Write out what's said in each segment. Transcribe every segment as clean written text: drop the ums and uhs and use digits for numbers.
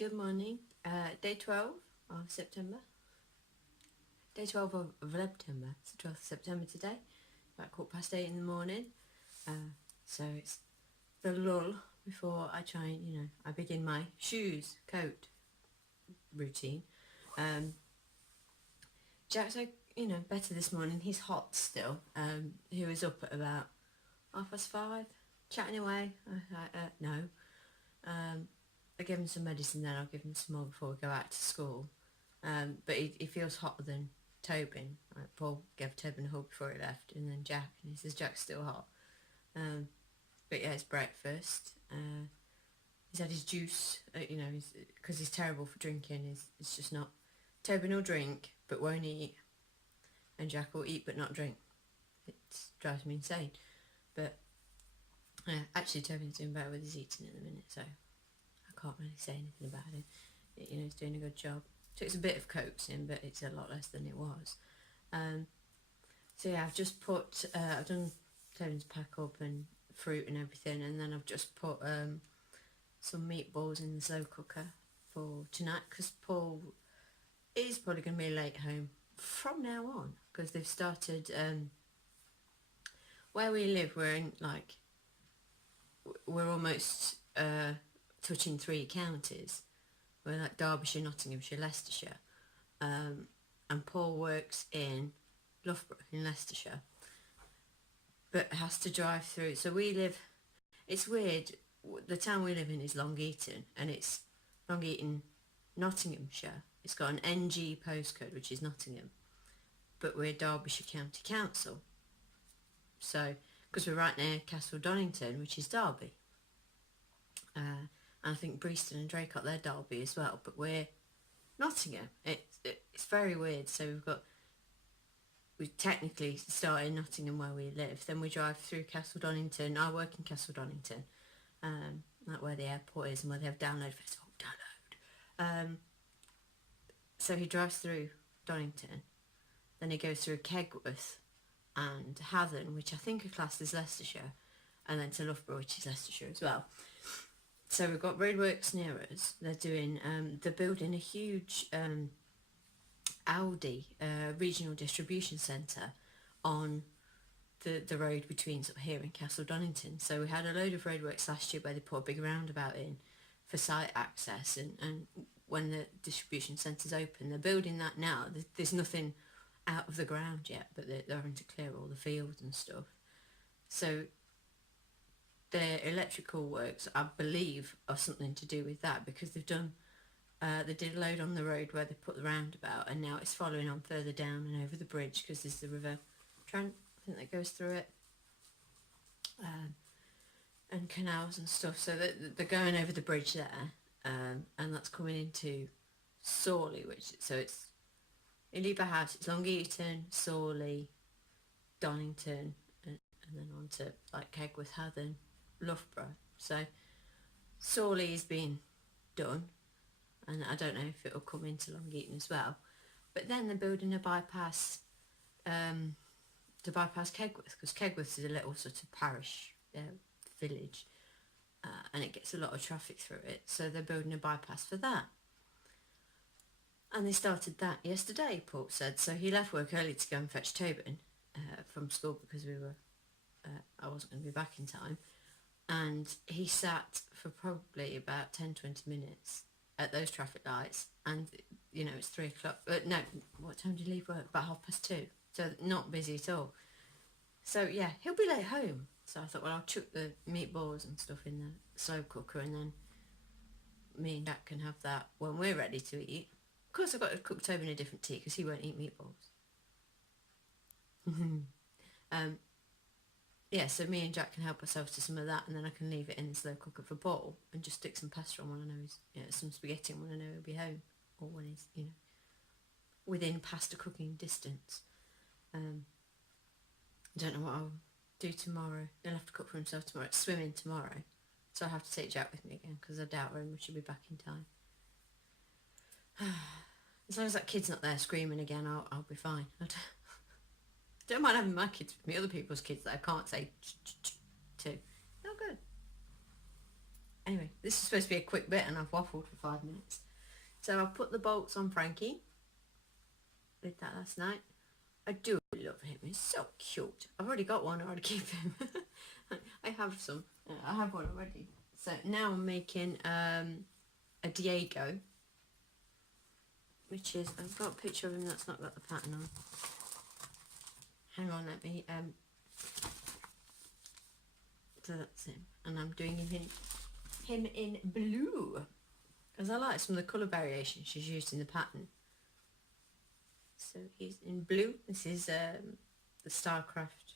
Good morning. Day 12 of September. Day 12 of Vlebtember. It's the 12th of September today. About 8:15 in the morning. So it's the lull before I try and, I begin my shoes, coat routine. Jack's, better this morning. He's hot still. He was up at about 5:30, chatting away. No. I give him some medicine, then I'll give him some more before we go out to school. But he feels hotter than Tobin. Like Paul gave Tobin a hug before he left, and then Jack, and he says Jack's still hot. But yeah, it's breakfast. He's had his juice, because he's terrible for drinking. It's just not. Tobin will drink but won't eat, and Jack will eat but not drink. It drives me insane. But actually, Tobin's doing better with his eating at the minute, so I can't really say anything about it. He's doing a good job. Takes a bit of coaxing, but it's a lot less than it was. So yeah, I've just put, I've done Tobin's pack up and fruit and everything, and then I've just put some meatballs in the slow cooker for tonight, because Paul is probably going to be late home from now on, because they've started, where we live, we're almost touching 3 counties. We're like Derbyshire, Nottinghamshire, Leicestershire, and Paul works in Loughborough in Leicestershire, but has to drive through. So we live, it's weird, the town we live in is Long Eaton, and it's Long Eaton, Nottinghamshire. It's got an NG postcode, which is Nottingham, but we're Derbyshire County Council. So, because we're right near Castle Donington, which is Derby. And I think Breaston and Draycott, they're Derby as well, but we're Nottingham. It's very weird. So we technically start in Nottingham where we live, then we drive through Castle Donington. I work in Castle Donington, like where the airport is and where they have download festival. Download. So he drives through Donington, then he goes through Kegworth and Hathern, which I think are classed as Leicestershire, and then to Loughborough, which is Leicestershire as well. So we've got roadworks near us. They're building a huge Aldi regional distribution centre on the road between sort of here and Castle Donington. So we had a load of roadworks last year where they put a big roundabout in for site access, and when the distribution centre's open, they're building that now. There's nothing out of the ground yet, but they're having to clear all the fields and stuff. So their electrical works, I believe, are something to do with that, because they've done, they did a load on the road where they put the roundabout, and now it's following on further down and over the bridge, because there's the River Trent, I think, that goes through it, and canals and stuff. So they're going over the bridge there, and that's coming into Sawley, so it's in Liebherr House, it's Long Eaton, Sawley, Donington, and then on to like Kegworth, Hathern, Loughborough. So Sawley is being done, and I don't know if it'll come into Long Eaton as well. But then they're building a bypass to bypass Kegworth, because Kegworth is a little sort of parish village, and it gets a lot of traffic through it. So they're building a bypass for that. And they started that yesterday, Paul said. So he left work early to go and fetch Tobin from school, because I wasn't going to be back in time. And he sat for probably about 10-20 minutes at those traffic lights, and it's 3 o'clock. No, what time did he leave work? About 2:30. So not busy at all. So yeah, he'll be late home. So I thought, well, I'll chuck the meatballs and stuff in the slow cooker, and then me and Jack can have that when we're ready to eat. Of course, I've got to cook Tobin a different tea, because he won't eat meatballs. Yeah, so me and Jack can help ourselves to some of that, and then I can leave it in the slow cooker for Paul and just stick some pasta on when I know he's, some spaghetti on when I know he'll be home, or when he's, within pasta cooking distance. I don't know what I'll do tomorrow. He'll have to cook for himself tomorrow. It's swimming tomorrow, so I'll have to take Jack with me again, because I doubt very much he'll be back in time. As long as that kid's not there screaming again, I'll be fine. I don't mind having my kids with me, other people's kids that I can't say to. No good. Anyway, this is supposed to be a quick bit and I've waffled for 5 minutes. So I've put the bolts on Frankie. Did that last night. I do love him. He's so cute. I've already got one. I ought to keep him. I have some. I have one already. So now I'm making a Diego, which is, I've got a picture of him that's not got the pattern on. Hang on, let me, so that's him. And I'm doing him in blue, because I like some of the colour variations she's used in the pattern. So he's in blue. This is the Starcraft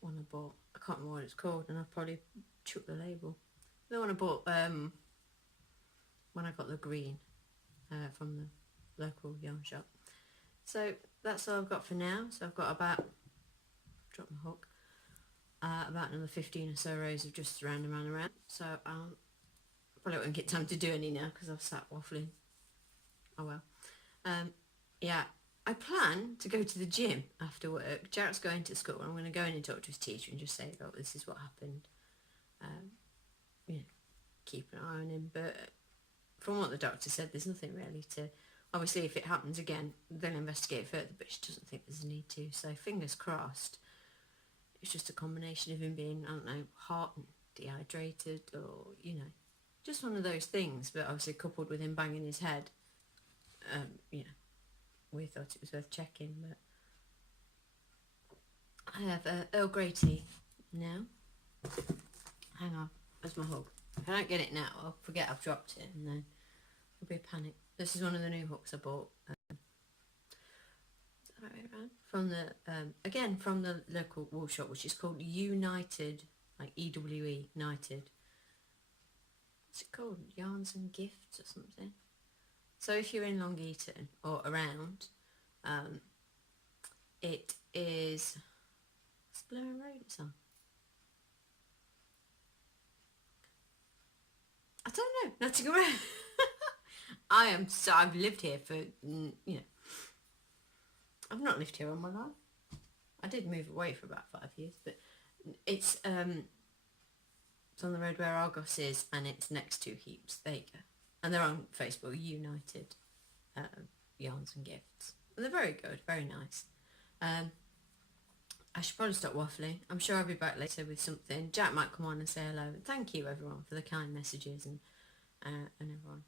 one I bought. I can't remember what it's called, and I've probably chucked the label. The one I bought when I got the green from the local yarn shop. So that's all I've got for now. So I've got about, drop my hook, about another 15 or so rows of just round and round and round. So probably won't get time to do any now because I've sat waffling. Oh well. Yeah, I plan to go to the gym after work. Jarek's going to school. I'm going to go in and talk to his teacher and just say, oh, this is what happened. You know, keep an eye on him. But from what the doctor said, there's nothing really to... Obviously, if it happens again, they'll investigate further, but she doesn't think there's a need to. So fingers crossed. It's just a combination of him being, I don't know, hot and dehydrated, or, you know, just one of those things. But obviously coupled with him banging his head, you know, we thought it was worth checking. But I have Earl Grey tea now. Hang on, where's my hook? If I don't get it now, I'll forget I've dropped it, and then there'll be a panic. This is one of the new hooks I bought. Is that right way around? From the again from the local wool shop, which is called United, like EWE, United. What's it called? Yarns and Gifts or something. So if you're in Long Eaton or around, it is... What's Blurring Road it's on? I don't know. Nottingham Road. I've lived here for, you know, I've not lived here all my life. I did move away for about 5 years, but it's on the road where Argos is, and it's next to Heaps. There you go. And they're on Facebook, United Yarns and Gifts. And they're very good, very nice. I should probably stop waffling. I'm sure I'll be back later with something. Jack might come on and say hello. And thank you everyone for the kind messages and everyone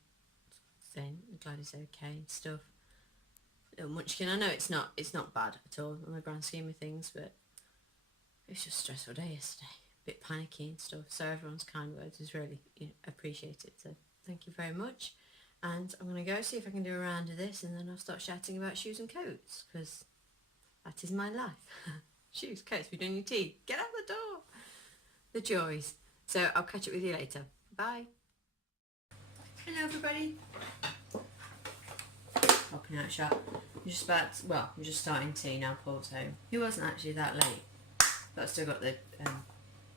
saying glad he's okay and stuff. Little munchkin. I know it's not bad at all on the grand scheme of things, but it's just a stressful day yesterday. A bit panicky and stuff. So everyone's kind words is really, you know, appreciated. So thank you very much. And I'm going to go see if I can do a round of this, and then I'll start shouting about shoes and coats, because that is my life. Shoes, coats, we're doing your tea. Get out the door. The joys. So I'll catch up with you later. Bye. Hello everybody. Popping out shop. I'm just about to, well, I'm just starting tea now. Paul's home. He wasn't actually that late, but I've still got the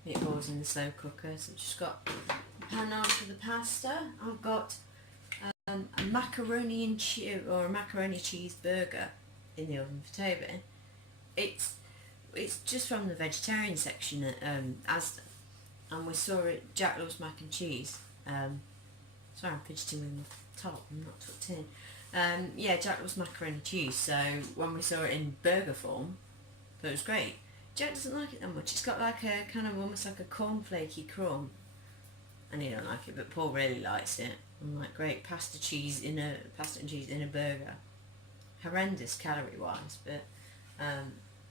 meatballs in the slow cooker. So I've just got the pan on for the pasta. I've got a macaroni and cheese, or a macaroni cheese burger in the oven for Toby. It's just from the vegetarian section at Asda, and we saw it. Jack loves mac and cheese. Sorry, I'm fidgeting with my top. I'm not tucked in. Yeah, Jack loves macaroni cheese. So when we saw it in burger form, that was great. Jack doesn't like it that much. It's got like a kind of almost like a cornflakey crumb, and he don't like it. But Paul really likes it. I'm like, great, pasta and cheese in a burger. Horrendous calorie wise, but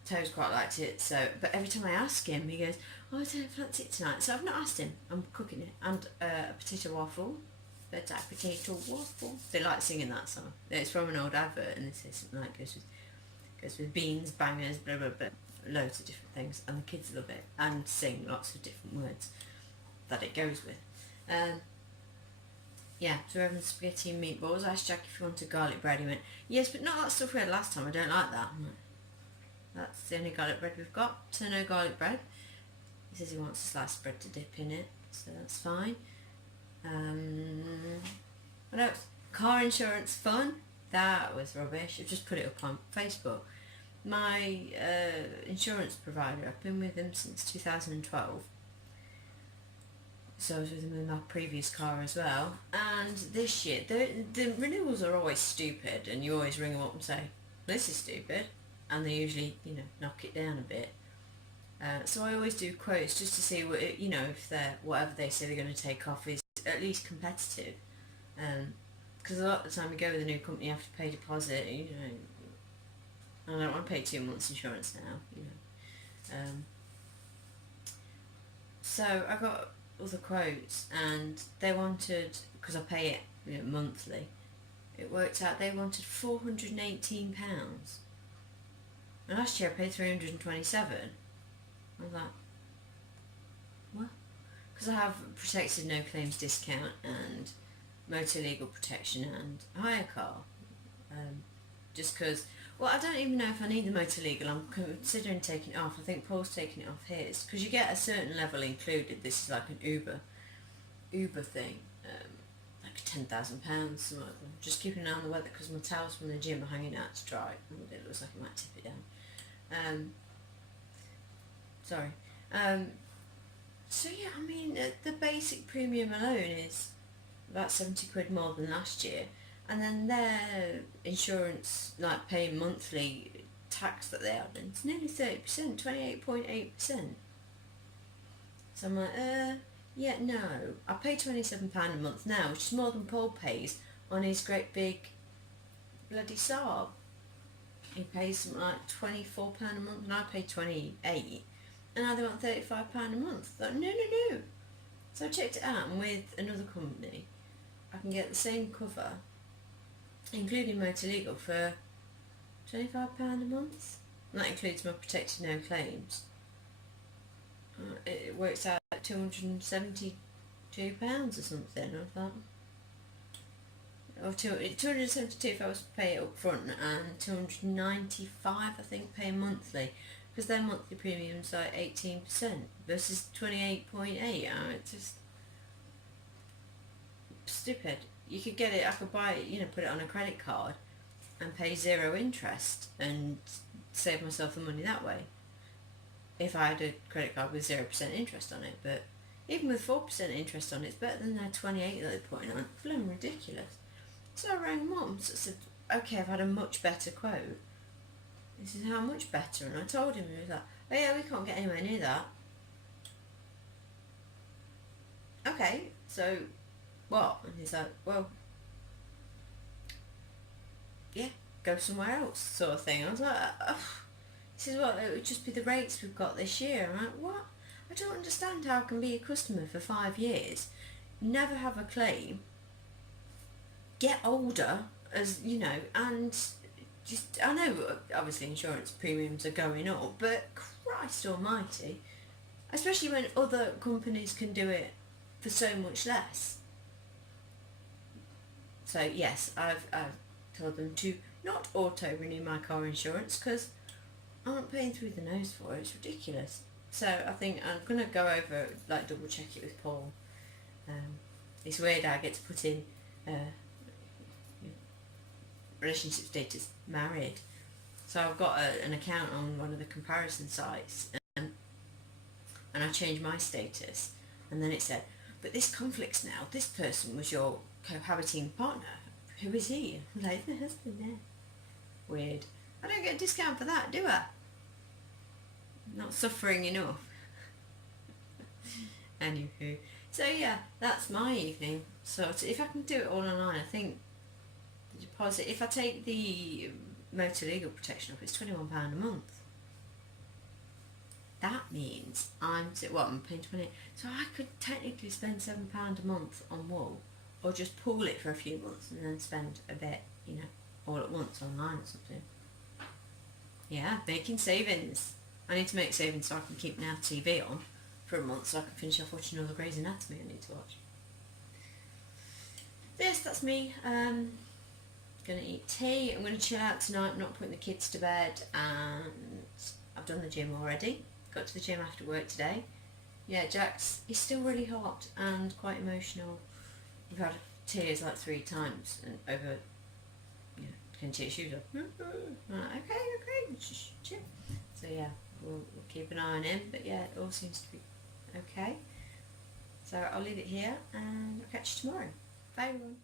Toes quite liked it. So, but every time I ask him, he goes, "Oh, I don't fancy it tonight." So I've not asked him. I'm cooking it, and a potato waffle. Bird's eye potato waffle. They like singing that song. It's from an old advert, and this is something like goes with beans, bangers, blah blah blah, loads of different things, and the kids love it and sing lots of different words that it goes with. Yeah, so we're having spaghetti and meatballs. I asked Jack if he wanted garlic bread. He went, yes, but not that stuff we had last time. I don't like that. I'm like, that's the only garlic bread we've got, so no garlic bread. He says he wants a sliced bread to dip in it, so that's fine. What else? Car insurance fun. That was rubbish. I've just put it up on Facebook. My insurance provider, I've been with them since 2012. So I was with him in my previous car as well. And this year, the renewals are always stupid, and you always ring them up and say, this is stupid. And they usually, knock it down a bit. So I always do quotes just to see what if they're whatever they say they're going to take off is at least competitive. Because a lot of the time you go with a new company, you have to pay deposit. I don't want to pay 2 months insurance now. So I got other quotes, and they wanted, because I pay it monthly, it worked out they wanted £418. And last year I paid 327. I was like, what? Because I have protected no claims discount and motor legal protection and hire car. Just because, well, I don't even know if I need the motor legal. I'm considering taking it off. I think Paul's taking it off his, because you get a certain level included. This is like an Uber thing, like £10,000, something like that. Just keeping an eye on the weather, because my towels from the gym are hanging out to dry. It looks like I might tip it down. Sorry. So yeah, I mean, the basic premium alone is about 70 quid more than last year, and then their insurance, like paying monthly tax that they have, it's nearly 30%, 28.8%. So I'm like, yeah, no, I pay £27 a month now, which is more than Paul pays on his great big bloody Saab. He pays something like £24 a month, and I pay 28, and now they want £35 a month. Like, no. So I checked it out, and with another company, I can get the same cover, including motor legal, for £25 a month. And that includes my protected no claims. It works out at £272 or something. I thought, or 272 if I was to pay it up front, and 295 I think pay monthly, because their monthly premium's like 18% versus 28.8. It's just stupid. You could get it, I could buy it, put it on a credit card and pay 0 interest and save myself the money that way, if I had a credit card with 0% interest on it. But even with 4% interest on it, it's better than their 28 that they're putting on. It's blooming ridiculous. So I rang them up and said, okay, I've had a much better quote. He said, how much better? And I told him, he was like, oh yeah, we can't get anywhere near that. Okay, so what? And he's like, well, yeah, go somewhere else, sort of thing. I was like, oh. He says, well, it would just be the rates we've got this year. I'm like, what? I don't understand how I can be a customer for 5 years, never have a claim, get older, and just, I know obviously insurance premiums are going up, but Christ almighty, especially when other companies can do it for so much less. So yes, I've told them to not auto renew my car insurance, because I'm not paying through the nose for it. It's ridiculous. So I think I'm going to go over, like, double check it with Paul. It's weird I get to put in relationship status, married. So I've got an account on one of the comparison sites, and I changed my status, and then it said, but this conflicts now. This person was your cohabiting partner. Who is he? I'm like, the husband there. Weird. I don't get a discount for that, do I? Not suffering enough. Anywho, so yeah, that's my evening. So if I can do it all online, I think the deposit, if I take the motor legal protection off, it's £21 a month. That means I'm paying 20. So I could technically spend £7 a month on wool, or just pool it for a few months and then spend a bit, all at once online or something. Yeah, making savings. I need to make savings so I can keep Now TV on for a month, so I can finish off watching all the Grey's Anatomy I need to watch. Yes, that's me. Gonna eat tea. I'm gonna chill out tonight. I'm not putting the kids to bed, and I've done the gym already. Got to the gym after work today. Yeah, Jax is still really hot and quite emotional. We've had tears like 3 times and over. Can take shoes off. Okay, chill. So yeah, we'll keep an eye on him, but yeah, it all seems to be okay. So So I'll leave it here and I'll catch you tomorrow. Bye everyone.